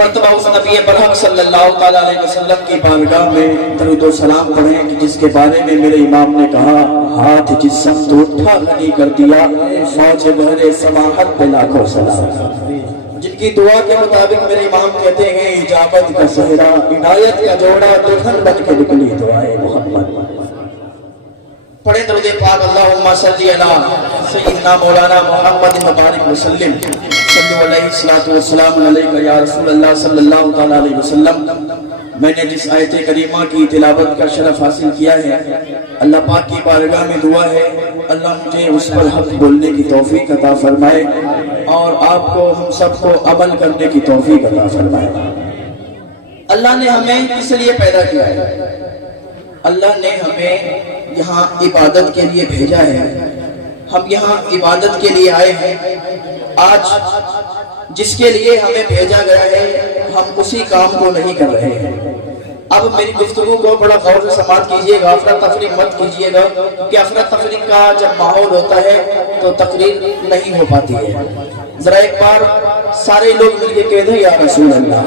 مرتبہ اس نبی برحق صلی اللہ علیہ وسلم کی بارگاہ میں درود و سلام پڑھیں کہ جس کے بارے میں میرے امام نے کہا ہاتھ جس سمت اٹھا غنی کر دیا فوج بہرے سماحت پہ لاکھوں سلام، جن کی دعا کے مطابق میرے امام کہتے ہیں اجابت کا صحرا عنایت کا جوڑا دلہن بن کے نکلی دعائے محمد۔ پڑھیں درود پاک اللہم صلی علی سیدنا مولانا محمد مبارک وسلم صلی علیہ السلام علیکہ یا رسول اللہ صلی اللہ علیہ وسلم۔ میں نے جس آیت کریمہ کی تلاوت کا شرف حاصل کیا ہے، اللہ پاک کی بارگاہ میں دعا ہے اللہ مجھے اس پر حق بولنے کی توفیق عطا فرمائے اور آپ کو ہم سب کو عمل کرنے کی توفیق عطا فرمائے۔ اللہ نے ہمیں کس لیے پیدا کیا ہے؟ اللہ نے ہمیں یہاں عبادت کے لیے بھیجا ہے، ہم یہاں عبادت کے لیے آئے ہیں۔ آج جس کے لیے ہمیں بھیجا گیا ہے ہم اسی کام کو نہیں کر رہے ہیں۔ اب میری گفتگو کو بڑا غور سے سماعت کیجئے گا، افراتفری مت کیجئے گا کہ افراتفری کا جب ماحول ہوتا ہے تو تقریر نہیں ہو پاتی ہے۔ ذرا ایک بار سارے لوگ مل کے کہہ دیں یا رسول اللہ۔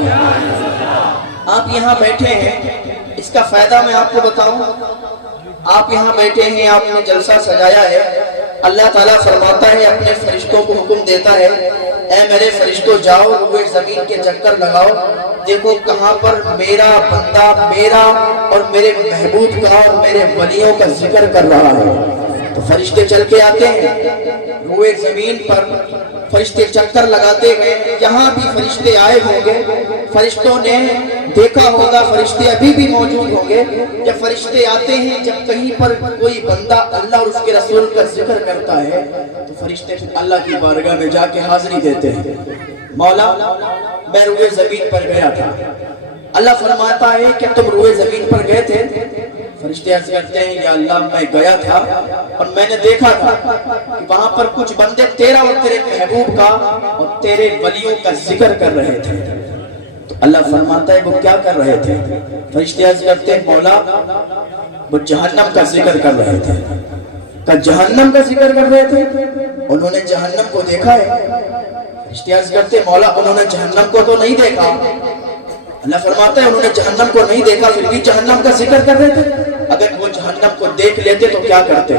آپ یہاں بیٹھے ہیں، اس کا فائدہ میں آپ کو بتاؤں۔ آپ یہاں بیٹھے ہیں، آپ نے جلسہ سجایا ہے، اللہ تعالیٰ فرماتا ہے اپنے فرشتوں کو حکم دیتا ہے اے میرے فرشتوں جاؤ روئے زمین کے چکر لگاؤ، دیکھو کہاں پر میرا بندہ میرا اور میرے محبوب کا اور میرے ولیوں کا ذکر کر رہا ہے۔ تو فرشتے چل کے آتے ہیں روئے زمین پر، فرشتے چکر لگاتے ہیں، جہاں بھی فرشتے آئے ہوں گے فرشتوں نے دیکھا ہوگا، فرشتے ابھی بھی موجود ہوں گے۔ جب فرشتے آتے ہیں، جب کہیں پر کوئی بندہ اللہ اور اس کے رسول کا ذکر کرتا ہے تو فرشتے پھر اللہ کی بارگاہ میں جا کے حاضری دیتے ہیں، مولا میں روئے زمین پر گیا تھا۔ اللہ فرماتا ہے کہ تم روئے زمین پر گئے تھے؟ فرشتے عرض کرتے ہیں یا اللہ میں گیا تھا اور میں نے دیکھا تھا کہ وہاں پر کچھ بندے تیرا اور تیرے محبوب کا اور تیرے ولیوں کا ذکر کر رہے تھے۔ تو اللہ فرماتا ہے وہ کیا کر رہے تھے؟ فرشتے عرض کرتے ہیں مولا وہ جہنم کا ذکر کر رہے تھے۔ کہ جہنم کا ذکر کر رہے تھے؟ انہوں نے جہنم کو دیکھا ہے؟ فرشتے عرض کرتے ہیں مولا انہوں نے جہنم کو تو نہیں دیکھا۔ اللہ فرماتا ہے انہوں نے جہنم کو نہیں دیکھا پھر بھی جہنم کا ذکر کر رہے تھے۔ اگر وہ جہنم کو دیکھ لیتے تو کیا کرتے؟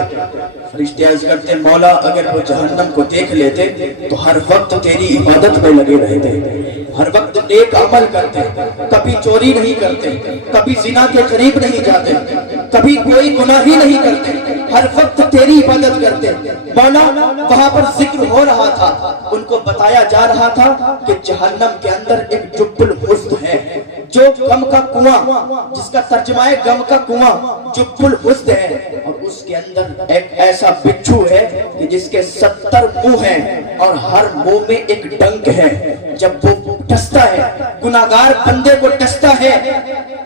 فرشتے عرض کرتے ہیں مولا اگر وہ جہنم کو دیکھ لیتے تو ہر وقت تیری عبادت میں لگے رہتے، ہر وقت نیک عمل کرتے، کبھی چوری نہیں کرتے، کبھی زنا کے قریب نہیں جاتے، کبھی کوئی گناہ ہی نہیں کرتے، ہر وقت تیری عبادت کرتے۔ مولا وہاں پر ذکر ہو رہا تھا، ان کو بتایا جا رہا تھا کہ جہنم کے اندر ایک جب الحسن ہے، جو غم کا کنواں، جس کا ترجمہ ہے غم کا کنواں، جب الحسن ہے، اور اس کے اندر ایک ایسا بچھو ہے کہ جس کے 70 منہ ہیں اور ہر منہ میں ایک ڈنک ہے۔ جب وہ ٹستا ہے، گناہگار بندے کو ٹستا ہے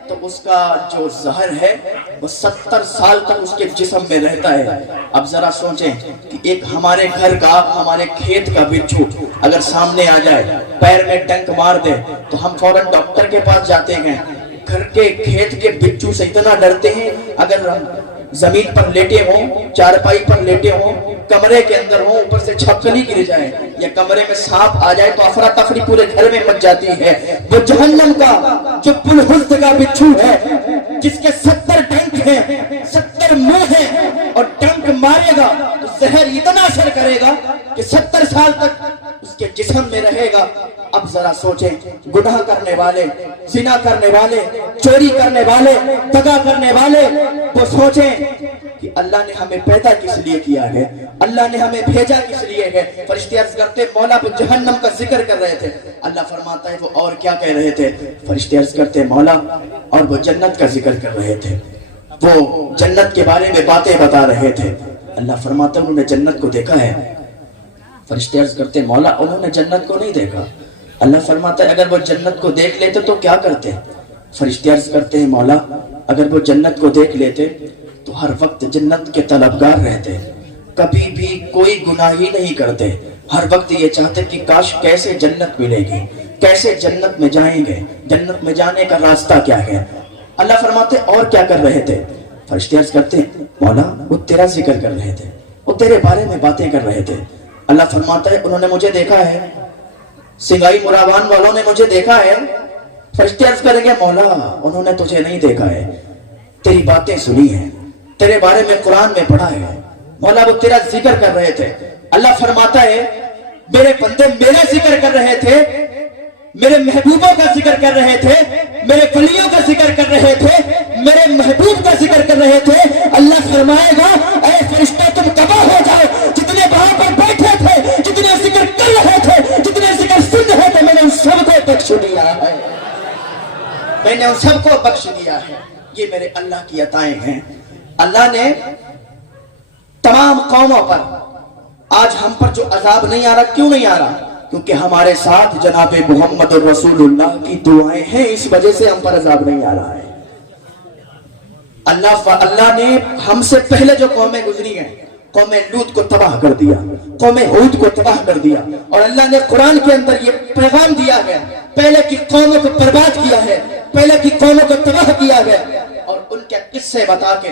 تو اس کا جو زہر ہے وہ 70 سال تک اس کے جسم میں رہتا ہے۔ اب ذرا سوچیں کہ ایک ہمارے گھر کا، ہمارے کھیت کا بچھو اگر سامنے آ جائے، پیر میں ڈنک مار دے تو ہم فوراً ڈاکٹر کے پاس جاتے ہیں۔ گھر کے کھیت کے بچھو سے اتنا ڈرتے ہیں، اگر ہم زمین پر لیٹے ہوں، چارپائی پر لیٹے ہوں، کمرے کے اندر ہوں، اوپر سے چھپکلی گر جائے یا کمرے میں سانپ آ جائے تو افراتفری پورے گھر میں مچ جاتی ہے۔ وہ جہنم کا جو الحسن کا بچھو ہے جس کے 70 ڈنک ہیں، 70 منہ ہیں، اور ڈنک مارے گا تو زہر اتنا اثر کرے گا کہ 70 سال تک اس کے جسم میں رہے گا۔ اب ذرا سوچیں گناہ کرنے والے، زنا کرنے والے، چوری کرنے والے، دغا کرنے والے، وہ سوچیں کہ اللہ نے ہمیں پیدا کس لیے کیا ہے، اللہ نے ہمیں بھیجا کس لیے ہے۔ فرشتے عرض کرتے مولا وہ جہنم کا ذکر کر رہے تھے۔ اللہ فرماتا ہے وہ اور کیا کہہ رہے تھے؟ فرشتے عرض کرتے مولا اور وہ جنت کا ذکر کر رہے تھے، وہ جنت کے بارے میں باتیں بتا رہے تھے۔ اللہ فرماتا ہے انہوں نے جنت کو دیکھا ہے؟ فرشتے عرض کرتے مولا انہوں نے جنت کو نہیں دیکھا۔ اللہ فرماتا ہے اگر وہ جنت کو دیکھ لیتے تو کیا کرتے؟ فرشتے عرض کرتے ہیں مولا اگر وہ جنت کو دیکھ لیتے تو ہر وقت جنت کے طلبگار رہتے، کبھی بھی کوئی گناہ ہی نہیں کرتے، ہر وقت یہ چاہتے کہ کاش کیسے جنت ملے گی، کیسے جنت میں جائیں گے، جنت میں جانے کا راستہ کیا ہے۔ اللہ فرماتے اور کیا کر رہے تھے؟ فرشتے عرض کرتے مولا وہ تیرا ذکر کر رہے تھے، وہ تیرے بارے میں باتیں کر رہے تھے۔ اللہ فرماتا ہے انہوں نے مجھے دیکھا ہے، سنگائی مراوان والوں نے مجھے دیکھا ہے، فرشتے عرض کریں گے مولا انہوں نے تجھے نہیں دیکھا ہے، تیری باتیں سنی ہیں، تیرے بارے میں قرآن میں پڑھا ہے، مولا وہ تیرا ذکر کر رہے تھے۔ اللہ فرماتا ہے میرے بندے میرا ذکر کر رہے تھے، میرے محبوبوں کا ذکر کر رہے تھے، میرے ولیوں کا ذکر کر رہے تھے، میرے محبوب کا ذکر کر رہے تھے۔ اللہ فرمائے گا اے فرشتہ تم تباہ ہو جاؤ، جتنے وہاں پر بیٹھے تھے، جتنے ذکر کر رہے تھے، جتنے ذکر سن رہے تھے، میں نے ان سب کو بخش دیا ہے، میں نے ان سب کو بخش دیا ہے۔ یہ میرے اللہ کی عطائیں ہیں۔ اللہ نے تمام قوموں پر، آج ہم پر جو عذاب نہیں آ رہا، کیوں نہیں آ رہا؟ کیونکہ ہمارے ساتھ جناب محمد رسول اللہ کی دعائیں ہیں، اس وجہ سے ہم پر عذاب نہیں آ رہا ہے۔ اللہ نے ہم سے پہلے جو قومیں گزری ہیں، قوم لوط کو تباہ کر دیا، قوم ہود کو تباہ کر دیا، اور اللہ نے قرآن کے اندر یہ پیغام دیا ہے پہلے کی قوموں کو برباد کیا ہے، پہلے کی قوموں کو تباہ کیا ہے، اور ان کے قصے بتا کے،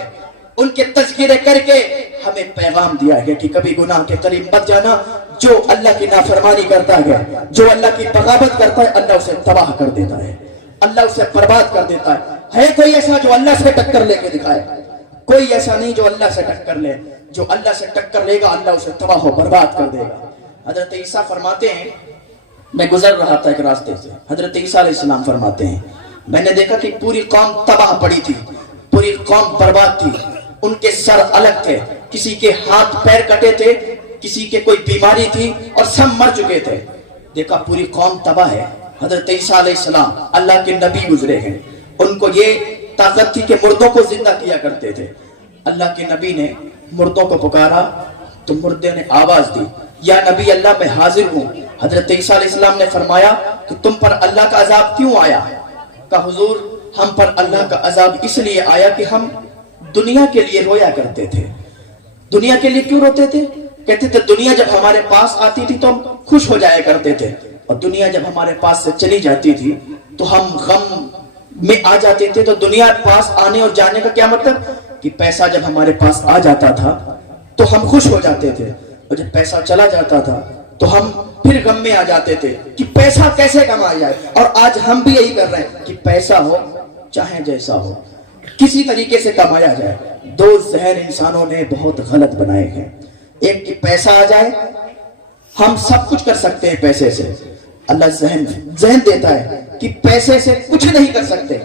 ان کے تذکرے کر کے ہمیں پیغام دیا ہے کہ کبھی گناہ کے قریب مت جانا۔ جو اللہ کی نافرمانی کرتا ہے، جو اللہ کی بغاوت کرتا ہے، اللہ اسے تباہ کر دیتا ہے، اللہ اسے برباد کر دیتا ہے کوئی ایسا جو اللہ سے ٹکر لے کے دکھائے؟ کوئی ایسا نہیں جو اللہ سے ٹکر لے۔ جو اللہ سے ٹکر لے گا اللہ اسے تباہ و برباد کر دے گا۔ حضرت عیسیٰ فرماتے ہیں، میں گزر رہا تھا ایک راستے سے، حضرت عیسیٰ علیہ السلام فرماتے ہیں میں نے دیکھا کہ پوری قوم تباہ پڑی تھی، پوری قوم برباد تھی، ان کے سر الگ تھے، کسی کے ہاتھ پیر کٹے تھے، کسی کے کوئی بیماری تھی، اور سب مر چکے تھے۔ دیکھا پوری قوم تباہ ہے۔ حضرت عیسیٰ علیہ السلام اللہ کے نبی گزرے ہیں، ان کو یہ طاقت تھی کہ مردوں کو زندہ کیا کرتے تھے۔ اللہ کے نبی نے مردوں کو پکارا تو مردے نے آواز دی، یا نبی اللہ میں حاضر ہوں۔ حضرت عیسیٰ علیہ السلام نے فرمایا کہ تم پر اللہ کا عذاب کیوں آیا؟ کہا حضور ہم پر اللہ کا عذاب اس لیے آیا کہ ہم دنیا کے لیے رویا کرتے تھے۔ دنیا کے لیے کیوں روتے تھے؟ کہتے تھے دنیا جب ہمارے پاس آتی تھی تو ہم خوش ہو جایا کرتے تھے، اور دنیا جب ہمارے پاس سے چلی جاتی تھی تو ہم غم میں آ جاتے تھے۔ تو دنیا پاس آنے اور جانے کا کیا مطلب؟ کہ پیسہ جب ہمارے پاس آ جاتا تھا تو ہم خوش ہو جاتے تھے، اور جب پیسہ چلا جاتا تھا تو ہم پھر غم میں آ جاتے تھے کہ پیسہ کیسے کمایا جائے۔ اور آج ہم بھی یہی کر رہے ہیں کہ پیسہ ہو چاہے جیسا ہو، کسی طریقے سے کمایا جائے۔ دو ذہن انسانوں نے بہت غلط بنائے ہیں، ایک کہ پیسہ آ جائے، ہم سب کچھ کر سکتے ہیں پیسے سے۔ اللہ ذہن دیتا ہے کہ پیسے سے کچھ نہیں کر سکتے،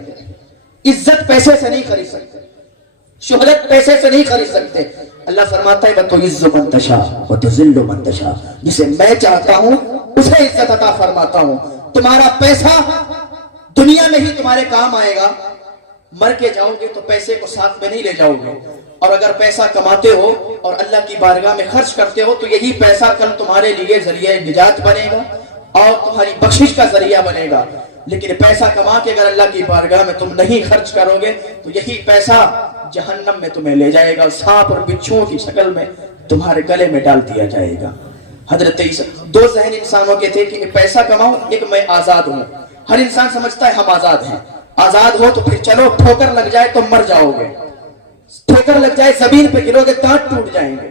عزت پیسے سے نہیں خرید سکتے، شہرت پیسے سے نہیں خرید سکتے۔ اللہ فرماتا ہے وَتُعِزُّ مَن تَشَاءُ وَتُذِلُّ مَن تَشَاءُ، جسے میں چاہتا ہوں اسے عزت عطا فرماتا ہوں۔ تمہارا پیسہ دنیا میں ہی تمہارے کام آئے گا، مر کے جاؤ گے تو پیسے کو ساتھ میں نہیں لے جاؤ گے، اور اگر پیسہ کماتے ہو اور اللہ کی بارگاہ میں خرچ کرتے ہو تو یہی پیسہ کل تمہارے لیے ذریعہ نجات بنے گا اور تمہاری بخشش کا ذریعہ بنے گا۔ لیکن پیسہ کما کے اگر اللہ کی بارگاہ میں تم نہیں خرچ کرو گے تو یہی پیسہ جہنم میں تمہیں لے جائے گا، سانپ اور بچھوؤں کی شکل میں تمہارے گلے میں ڈال دیا جائے گا۔ حضرت عیسیٰ، دو ذہن انسانوں کے تھے کہ پیسہ کماؤں، ایک میں آزاد ہوں۔ ہر انسان سمجھتا ہے ہم آزاد ہیں، آزاد ہو تو پھر چلو ٹھوکر لگ جائے تو مر جاؤ گے، ٹھوکر لگ جائے زمین پہ گرو گے دانت ٹوٹ جائیں گے۔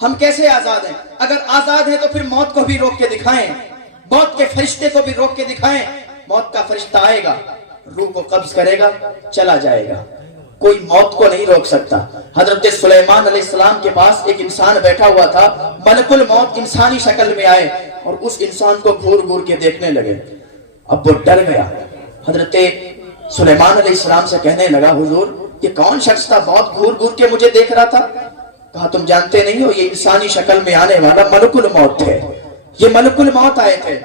ہم کیسے آزاد ہیں؟ اگر آزاد ہیں تو پھر موت کو بھی روک کے دکھائیں، موت کے فرشتے کو بھی روک کے دکھائیں۔ موت کا فرشتہ آئے گا، روح کو قبض کرے گا، چلا جائے گا، کوئی موت کو نہیں روک سکتا۔ حضرت سلیمان علیہ السلام کے پاس ایک انسان بیٹھا ہوا تھا، ملک الموت انسانی شکل میں آئے اور اس انسان کو گھور گھور کے دیکھنے لگے۔ اب وہ ڈر گیا، حضرت سلیمان علیہ السلام سے کہنے لگا حضور یہ کون شخص تھا بہت گھور گھور کے مجھے دیکھ رہا تھا؟ کہا تم جانتے نہیں ہو یہ انسانی شکل میں آنے والا ملک الموت تھے، یہ ملک الموت آئے تھے۔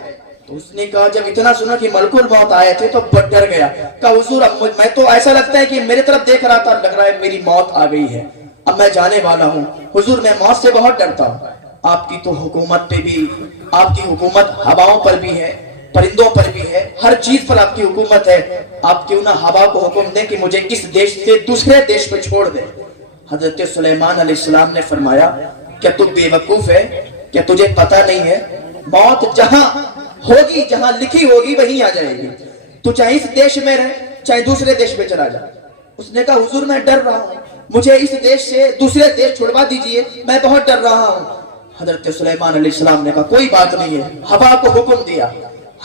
تو اس نے کہا جب اتنا سنا کہ ملک الموت آئے تھے تو بہت ڈر گیا، کہا حضور اب میں تو ایسا لگتا ہے کہ میرے طرف دیکھ رہا تھا، لگ رہا ہے میری موت آ گئی ہے، اب میں جانے والا ہوں۔ حضور میں موت سے بہت ڈرتا ہوں، آپ کی تو حکومت پہ بھی، آپ کی حکومت ہواؤں پر بھی ہے، پرندوں پر بھی ہے، ہر چیز پر آپ کی حکومت ہے، آپ کیوں نہ ہوا کو حکم دیں کہ مجھے اس دیش سے دوسرے دیش پہ چھوڑ دیں۔ حضرت سلیمان علیہ السلام نے فرمایا کیا تو بے وقوف ہے، کیا تجھے پتہ نہیں ہے موت جہاں ہوگی، جہاں لکھی ہوگی وہیں آ جائے گی، تو چاہے اس دیش میں رہے چاہے دوسرے دیش میں چلا جائے۔ اس نے کہا حضور میں ڈر رہا ہوں، مجھے اس دیش سے دوسرے دیش چھڑوا دیجئے، میں بہت ڈر رہا ہوں۔ حضرت سلیمان علیہ السلام نے کہا کوئی بات نہیں ہے، ہوا کو حکم دیا،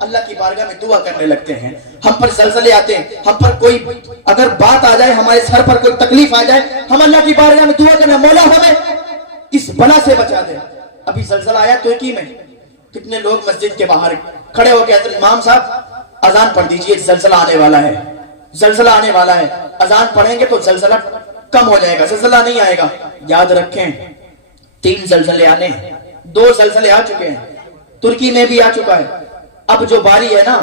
اللہ کی بارگاہ میں دعا کرنے لگتے ہیں. ہم پر زلزلے آتے ہیں, ہم پر کوئی اگر بات آ جائے, ہمارے سر پر کوئی تکلیف آ جائے, ہم اللہ کی بارگاہ میں دعا کرنا, مولا ہمیں اس بلا سے بچا دے. ابھی زلزلہ آیا ترکی میں, کتنے لوگ مسجد کے باہر کھڑے ہو کے حضرت امام صاحب اذان پڑھ دیجئے, زلزلہ آنے والا ہے, زلزلہ آنے والا ہے, اذان پڑھیں گے تو زلزلہ کم ہو جائے گا, زلزلہ نہیں آئے گا. یاد رکھیں 3 زلزلے آنے, 2 زلزلے آ چکے ہیں, ترکی میں بھی آ چکا ہے. اب جو باری ہے نا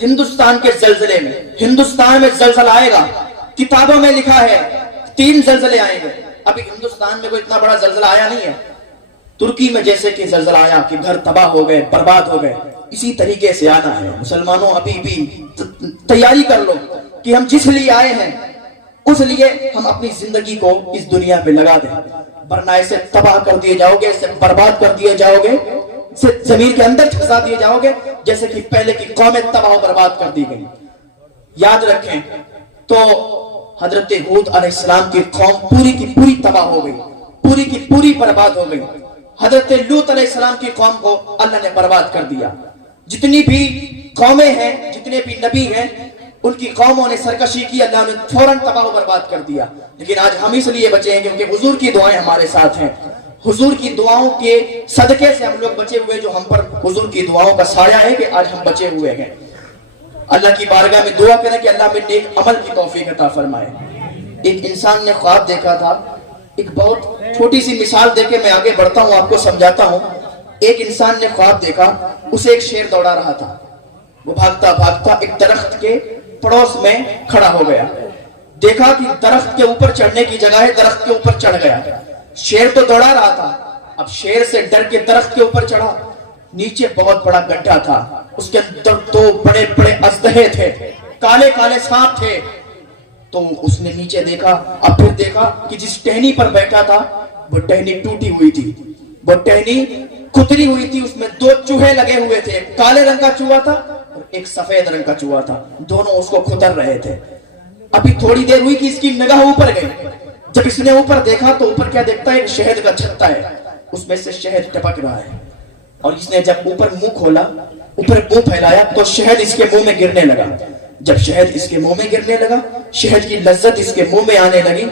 ہندوستان کے زلزلے میں, ہندوستان میں زلزلہ آئے گا. کتابوں میں لکھا ہے 3 زلزلے آئیں گے. ابھی ہندوستان میں کوئی اتنا بڑا زلزلہ آیا نہیں ہے. ترکی میں جیسے کہ زلزلہ آیا کہ گھر تباہ ہو گئے, برباد ہو گئے, اسی طریقے سے آنا ہے. مسلمانوں ابھی بھی تیاری کر لو کہ ہم جس لیے آئے ہیں اس لیے ہم اپنی زندگی کو اس دنیا پہ لگا دیں, ورنہ اسے تباہ کر دیے جاؤ گے, اسے برباد کر دیے جاؤ گے, اسے زمین کے اندر پھنسا دیے جاؤ گے جیسے کہ پہلے کی قومیں تباہ و برباد کر دی گئی. یاد رکھیں تو حضرت ہود علیہ السلام کی قوم پوری کی پوری تباہ ہو گئی, پوری کی پوری برباد ہو گئی. حضرت لوط علیہ السلام کی قوم کو اللہ نے برباد کر دیا. جتنی بھی قومیں ہیں, جتنے بھی نبی ہیں, ان کی قوموں نے سرکشی کی, اللہ نے فوراً تباہ و برباد کر دیا. لیکن آج ہم اس لیے بچے ہیں کیونکہ حضور کی دعائیں ہمارے ساتھ ہیں. حضور کی دعاؤں کے صدقے سے ہم لوگ بچے ہوئے, جو ہم پر حضور کی دعاؤں کا سایہ ہے کہ آج ہم بچے ہوئے ہیں. اللہ کی بارگاہ میں دعا کریں کہ اللہ میں نیک عمل کی توفیق عطا فرمائے. ایک انسان نے خواب دیکھا تھا, ایک بہت چھوٹی سی مثال دے کے میں آگے بڑھتا ہوں, آپ کو سمجھاتا ہوں. ایک انسان نے خواب دیکھا, اسے ایک شیر دوڑا رہا تھا. وہ بھاگتا بھاگتا ایک درخت کے پڑوس میں کھڑا ہو گیا. دیکھا کہ درخت کے اوپر چڑھنے کی جگہ ہے, درخت کے اوپر چڑھ گیا. شیر تو دوڑا رہا تھا, اب شیر سے ڈر کے درخت کے اوپر چڑھا. نیچے بہت بڑا گڈھا تھا, اس کے اندر 2 بڑے بڑے اژدہے تھے, کالے کالے سانپ تھے. تو اس نے نیچے دیکھا, اب پھر دیکھا کہ جس ٹہنی پر بیٹھا تھا وہ ٹہنی ٹوٹی ہوئی تھی, وہ ٹہنی کتری ہوئی تھی. اس میں 2 چوہے لگے ہوئے تھے, کالے رنگ کا چوہا تھا اور ایک سفید رنگ کا چوہا تھا. دونوں اس کو کھتر رہے تھے. ابھی تھوڑی دیر ہوئی کہ اس کی نگاہ اوپر گئی. جب اس نے اوپر دیکھا تو اوپر کیا دیکھتا ہے, ایک شہد کا چھتا ہے, اس میں سے شہد ٹپک رہا ہے. اور اس نے جب اوپر منہ کھولا, اوپر منہ پھیلایا تو شہد اس کے منہ میں گرنے لگا. جب شہد اس کے منہ میں گرنے لگا, شہد کی لذت اس کے منہ میں آنے لگی,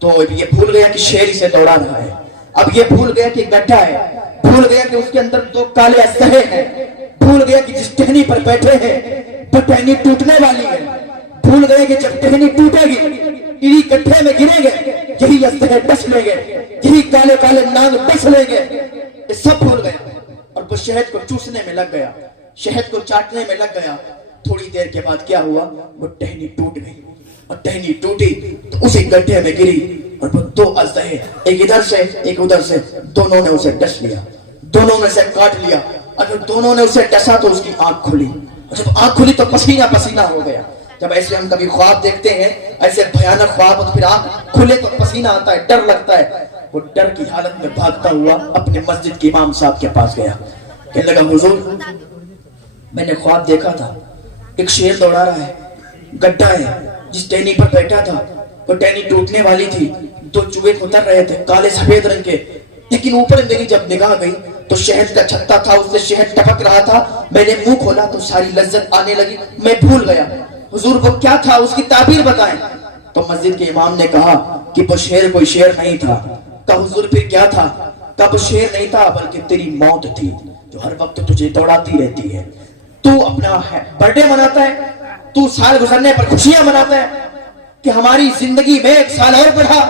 تو یہ بھول گیا کہ شیر اسے دوڑا رہا ہے. اب یہ بھول گیا کہ گڈھا ہے, بھول گیا کہ اس کے اندر 2 کالے اژدہے ہیں, بھول گیا کہ جس ٹہنی پر بیٹھے ہیں وہ ٹہنی ٹوٹنے والی ہے, بھول گئے کہ جب ٹہنی ٹوٹے گی انہی گڈھے میں گریں گے, یہی اژدہے ڈس لیں گے, یہی کالے کالے ناگ ڈس لیں گے. یہ سب بھول گیا اور وہ شہد کو چوسنے میں لگ گیا, شہد کو چاٹنے میں لگ گیا. تھوڑی دیر کے بعد کیا ہوا, وہ ٹہنی ٹوٹ گئی, اور ٹہنی ٹوٹی تو اسی گڈھے میں گری, اور وہ 2 اژدہے, ایک ادھر سے ایک ادھر سے, دونوں نے اسے ڈس لیا, دونوں نے اسے کاٹ لیا. اور جب دونوں نے اسے ڈسا تو اس کی آنکھ کھلی, اور جب آنکھ کھلی تو پسینہ پسینہ ہو گیا. جب ایسے ہم کبھی خواب دیکھتے ہیں, ایسے بھیانک خواب, اور پھر آنکھ کھلے تو پسینہ آتا ہے, ڈر لگتا ہے. وہ ڈر کی حالت میں بھاگتا ہوا اپنے مسجد کے امام صاحب کے پاس گیا. کہنے لگا, حضور میں نے خواب دیکھا تھا, ایک شیر دوڑا رہا ہے, گڈھا ہے, جس ٹہنی پر بیٹھا تھا وہ ٹہنی ٹوٹنے والی تھی, 2 چوہے اتر رہے تھے کالے سفید رنگ کے, لیکن اوپر میری جب نگاہ گئی تو شہد کا چھتا تھا, اس سے شہد ٹپک رہا تھا. میں نے منہ کھولا تو ساری لذت آنے لگی, میں بھول گیا. حضور وہ کیا تھا, اس کی تعبیر بتائیں. تو مسجد کے امام نے کہا کہ وہ شیر کوئی شیر نہیں تھا. کہا حضور پھر کیا تھا؟ کہا وہ شیر نہیں تھا بلکہ تیری موت تھی, جو ہر وقت تجھے دوڑاتی رہتی ہے. تو اپنا برتھ ڈے مناتا ہے, تو سال گزرنے پر خوشیاں مناتا ہے کہ ہماری زندگی میں 1 سال اور بڑھا,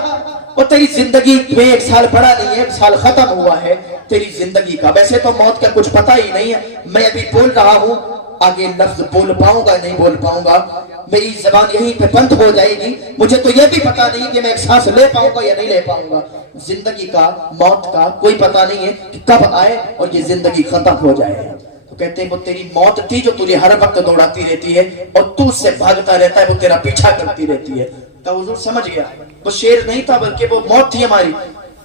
اور تیری زندگی میں 1 سال بڑھا نہیں ہے, 1 سال ختم ہوا ہے تیری زندگی کا. ویسے تو موت کا کچھ پتہ ہی نہیں ہے, میں ابھی بول رہا ہوں, آگے لفظ بول پاؤں گا نہیں بول پاؤں گا, میری زبان یہیں پہ بند ہو جائے گی. مجھے تو یہ بھی پتا نہیں کہ میں 1 سانس لے پاؤں گا یا نہیں لے پاؤں گا. زندگی کا, موت کا کوئی پتا نہیں ہے کہ کب آئے اور یہ زندگی ختم ہو جائے. تو کہتے ہیں وہ تیری موت تھی جو تجھے ہر وقت دوڑاتی رہتی ہے, اور تو اس سے بھاگتا رہتا ہے, وہ تیرا پیچھا کرتی رہتی ہے. تو حضور سمجھ گیا وہ شیر نہیں تھا بلکہ وہ موت تھی ہماری.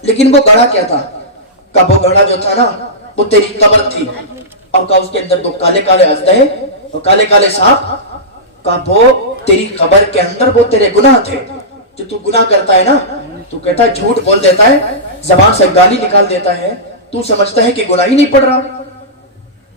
لیکن وہ گڑھا کیا تھا؟ کہ وہ گڑھا جو تھا نا وہ تیری قبر تھی, اور کہا اس کے اندر 2 کالے کالے اژدہے اور کالے کالے سانپ, کہا وہ تیری قبر کے اندر وہ تیرے گناہ تھے جو تو گناہ کرتا ہے نا. تو کہتا ہے جھوٹ بول دیتا ہے, زبان سے گالی نکال دیتا ہے, تو سمجھتا ہے کہ گناہ ہی نہیں پڑ رہا.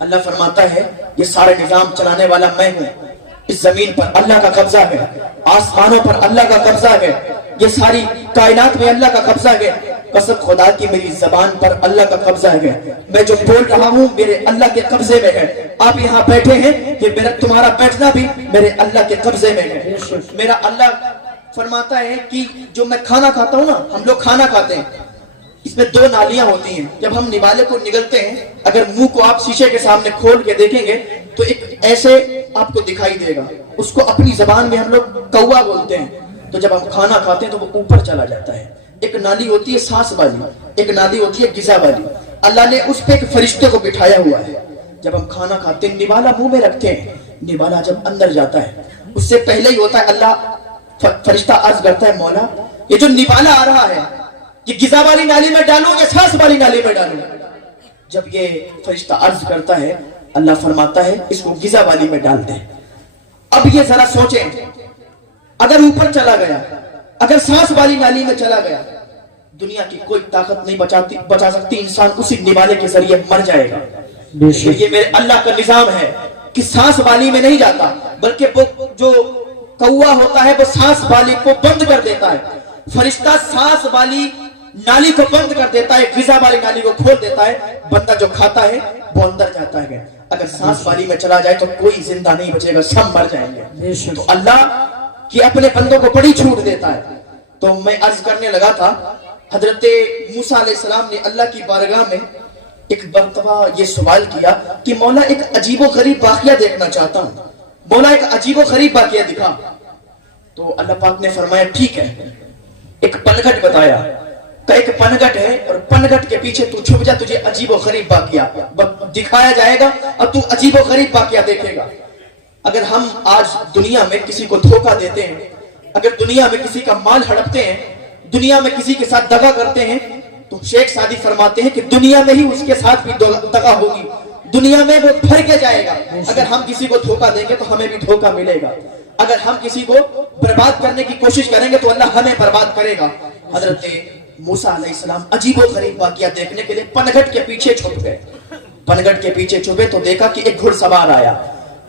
اللہ فرماتا ہے یہ سارے نظام چلانے والا میں ہوں، اس زمین پر اللہ کا قبضہ ہے، آسمانوں پر اللہ کا قبضہ ہے، یہ ساری کائنات میں اللہ کا قبضہ ہے، قسم خدا کی میری زبان پر اللہ کا قبضہ ہے، میں جو بول رہا ہوں میرے اللہ کے قبضے میں ہے، آپ یہاں بیٹھے ہیں یہ میرا تمہارا بیٹھنا بھی میرے اللہ کے قبضے میں ہے۔ میرا اللہ فرماتا ہے کہ جو میں کھانا کھاتا ہوں نا، ہم لوگ کھانا کھاتے ہیں، اس میں دو نالیاں ہوتی ہیں، جب ہم نوالے کو نگلتے ہیں اگر منہ کو آپ شیشے کے سامنے کھول کے دیکھیں گے تو ایک ایسے آپ کو دکھائی دے گا، اس کو اپنی زبان میں ہم لوگ کوا بولتے ہیں، تو جب ہم کھانا کھاتے ہیں تو وہ اوپر چلا جاتا ہے۔ ایک نالی ہوتی ہے سانس والی، ایک نالی ہوتی ہے غذا والی، اللہ نے اس پہ ایک فرشتے کو بٹھایا ہوا ہے، جب ہم کھانا کھاتے ہیں نوالا منہ میں رکھتے ہیں، نوالا جب اندر جاتا ہے اس سے پہلے ہی ہوتا ہے اللہ فرشتہ عرض کرتا ہے مولا یہ جو نوالا آ رہا ہے یہ غذا والی نالی میں ڈالوں یا سانس والی نالی میں ڈالوں؟ جب یہ فرشتہ عرض کرتا ہے اللہ فرماتا ہے اس کو غذا والی میں ڈال دیں۔ اب یہ ذرا سوچیں اگر اوپر چلا گیا، اگر سانس والی نالی میں چلا گیا، دنیا کی کوئی طاقت نہیں بچا سکتی، انسان اسی نوالے کے ذریعے مر جائے گا۔ یہ میرے اللہ کا نظام ہے کہ سانس والی میں نہیں جاتا، بلکہ وہ جو کوا ہوتا ہے وہ سانس والی کو بند کر دیتا ہے، فرشتہ سانس والی نالی کو بند کر دیتا ہے، غذا والی نالی کو کھول دیتا ہے، بندہ جو کھاتا ہے وہ اندر جاتا ہے۔ اگر سانس والی میں چلا جائے تو کوئی زندہ نہیں بچے گا، سب مر جائیں گے۔ تو اللہ کہ اپنے بندوں کو بڑی چھوٹ دیتا ہے۔ تو میں عرض کرنے لگا تھا حضرت موسیٰ علیہ السلام نے اللہ کی بارگاہ میں ایک مرتبہ یہ سوال کیا کہ مولا ایک عجیب و غریب واقعہ دیکھنا چاہتا ہوں، مولا ایک عجیب و غریب واقعہ دکھا۔ تو اللہ پاک نے فرمایا ٹھیک ہے، ایک پنگھٹ بتایا کہ ایک پنگھٹ ہے اور پنگھٹ کے پیچھے تو چھپ جا، تجھے عجیب و غریب واقعہ دکھایا جائے گا اور تو عجیب و غریب واقعہ دیکھے گا۔ اگر ہم آج دنیا میں کسی کو دھوکہ دیتے ہیں، اگر دنیا میں کسی کا مال ہڑپتے ہیں، دنیا میں کسی کے ساتھ دغا کرتے ہیں، تو شیخ سعدی فرماتے ہیں کہ دنیا میں ہی اس کے ساتھ بھی دغا ہوگی، دنیا میں وہ پھر کے جائے گا۔ اگر ہم کسی کو دھوکہ دیں گے تو ہمیں بھی دھوکہ ملے گا، اگر ہم کسی کو برباد کرنے کی کوشش کریں گے تو اللہ ہمیں برباد کرے گا۔ حضرت موسیٰ علیہ السلام عجیب و غریب واقعہ دیکھنے کے لیے پنگھٹ کے پیچھے چھپ گئے۔ پنگھٹ کے پیچھے چھپے تو دیکھا کہ ایک گھڑ سوار آیا،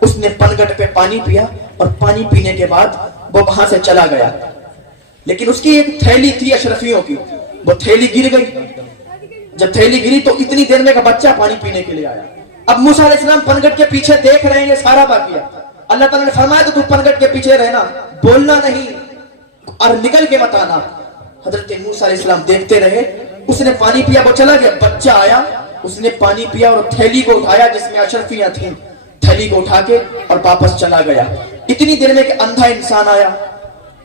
اس نے پنگھٹ پہ پانی پیا اور پانی پینے کے بعد وہ وہاں سے چلا گیا، لیکن اس کی ایک تھیلی تھی اشرفیوں کی، وہ تھیلی گر گئی۔ جب تھیلی گری تو اتنی دیر میں ایک بچہ پانی پینے کے لیے آیا۔ اب موسیٰ علیہ السلام پنگھٹ کے پیچھے دیکھ رہے ہیں یہ سارا واقعہ۔ اللہ تعالیٰ نے فرمایا تو پنگھٹ کے پیچھے رہنا، بولنا نہیں اور نکل کے مت آنا۔ حضرت موسیٰ علیہ السلام دیکھتے رہے، اس نے پانی پیا، وہ چلا گیا، بچہ آیا، اس نے پانی پیا اور تھیلی کو اٹھایا جس میں اشرفیاں تھیں، تھیلی کو اٹھا کے اور واپس چلا گیا۔ اتنی دیر میں کہ اندھا انسان آیا،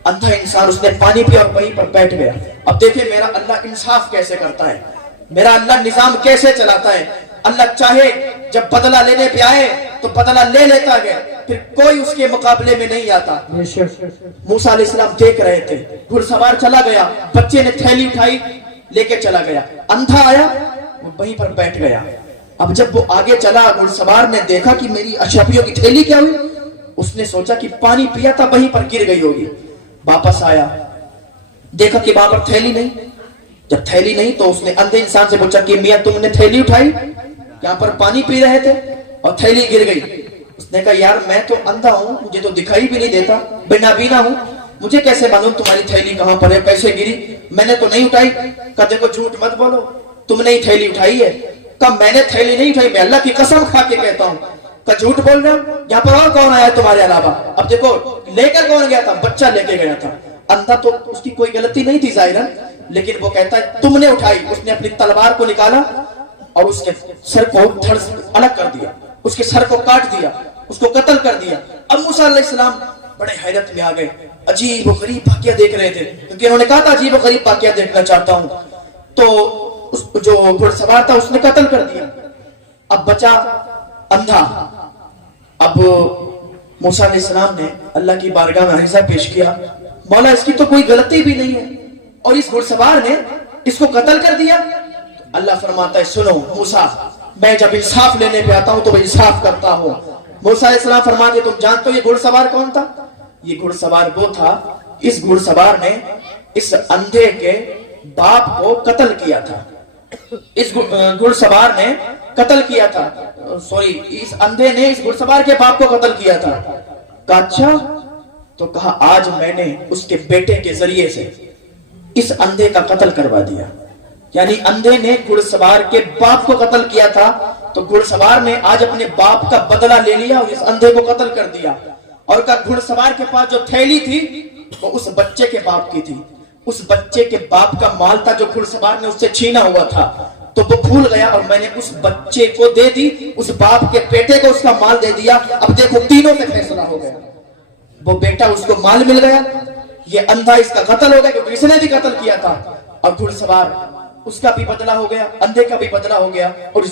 اندھا انسان، اس نے پانی پیا اور وہیں پر بیٹھ گیا۔ اب دیکھیں میرا اللہ انصاف کیسے کرتا ہے، میرا اللہ نظام کیسے چلاتا ہے۔ اللہ چاہے جب بدلہ لینے پہ آئے تو بدلہ لے لیتا ہے، پھر کوئی اس کے مقابلے میں نہیں آتا۔ موسیٰ علیہ السلام دیکھ رہے تھے، گھڑ سوار چلا گیا، بچے نے تھیلی اٹھائی لے کے چلا گیا، اندھا آیا وہ وہیں پر بیٹھ گیا۔ اب جب وہ آگے چلا، گھڑ سوار نے دیکھا کہ میری اشرفیوں کی تھیلی کیا ہوئی، اس نے سوچا کہ پانی پیا تھا وہیں پر گر گئی ہوگی۔ واپس آیا، دیکھا کہ وہاں پر تھیلی نہیں۔ جب تھیلی نہیں تو اس نے اندھے انسان سے پوچھا کہ میاں تم نے تھیلی اٹھائی، یہاں پر پانی پی رہے تھے اور تھیلی گر گئی۔ اس نے کہا یار میں تو اندھا ہوں، مجھے تو دکھائی بھی نہیں دیتا، بے نابینا ہوں، مجھے کیسے معلوم تمہاری تھیلی کہاں پر ہے، کیسے گری، میں نے تو نہیں اٹھائی۔ کہا دیکھو جھوٹ مت بولو، تم نے ہی تھیلی اٹھائی ہے۔ کہا میں نے تھیلی نہیں اٹھائی، میں اللہ کی قسم کھا کے کہتا ہوں۔ کہا جھوٹ بول رہے ہو، یہاں پر اور کون آیا تمہارے علاوہ؟ اب دیکھو لے کر کون گیا تھا، بچہ لے کے گیا تھا۔ اندھا تو اس کی کوئی غلطی نہیں تھی ظاہراً، لیکن وہ کہتا ہے تم نے اٹھائی۔ اس نے اپنی تلوار کو نکالا اور اس کے سر کو دھڑ سے الگ کر دیا، اس کے سر کو کاٹ دیا، اس کو قتل کر دیا۔ اب موسیٰ علیہ السلام بڑے حیرت میں آ گئے، عجیب و غریب واقعہ دیکھ رہے تھے، کیونکہ انہوں نے کہا تھا عجیب و غریب واقعہ دیکھنا چاہتا ہوں۔ تو جو گھڑ سوار تھا اس نے قتل کر دیا، اب بچا اندھا۔ اب موسیٰ علیہ السلام نے اللہ کی بارگاہ میں عریضہ پیش کیا، مولا اس کی تو کوئی غلطی بھی نہیں ہے اور اس گھڑ سوار نے اس کو قتل کر دیا۔ اللہ فرماتا ہے سنو موسیٰ، میں جب انصاف لینے پہ آتا ہوں تو میں انصاف کرتا ہوں۔ موسیٰ علیہ السلام فرماتے تم جانتے ہو یہ گھڑ سوار کون تھا؟ یہ گھڑ سوار وہ تھا، اس گھڑ سوار نے اس اندھے کے باپ کو قتل کیا تھا۔ اس گھڑ سوار نے قتل کیا تھا، سوری اس اندھے نے اس گھڑسوار کے باپ کو قتل کیا تھا۔ کہا اچھا، تو کہا آج میں نے اس کے بیٹے کے ذریعے سے اس اندھے کا قتل کروا دیا۔ یعنی اندھے نے گھڑسوار کے باپ کو قتل کیا تھا، تو گھڑسوار نے آج اپنے باپ کا بدلہ لے لیا اور اس اندھے کو قتل کر دیا۔ اور کہا گھڑسوار کے پاس جو تھیلی تھی وہ اس بچے کے باپ کی تھی، اس بچے کے باپ کا مال تھا جو گھڑسوار نے اس سے چھینا ہوا تھا، تو وہ بھول گیا اور میں نے اس بچے کو دے دی، اس باپ کے بیٹے کو اس کا مال دے دیا۔ اب دیکھو تینوں میں فیصلہ ہو گیا، وہ بیٹا اس کو مال مل گیا، یہ اندھا اس کا قتل ہو گیا کیونکہ اس نے بھی قتل کیا تھا، اور گھڑسوار اس کا بھی بدلہ ہو گیا، اندھے کا بھی بدلہ ہو گیا، اور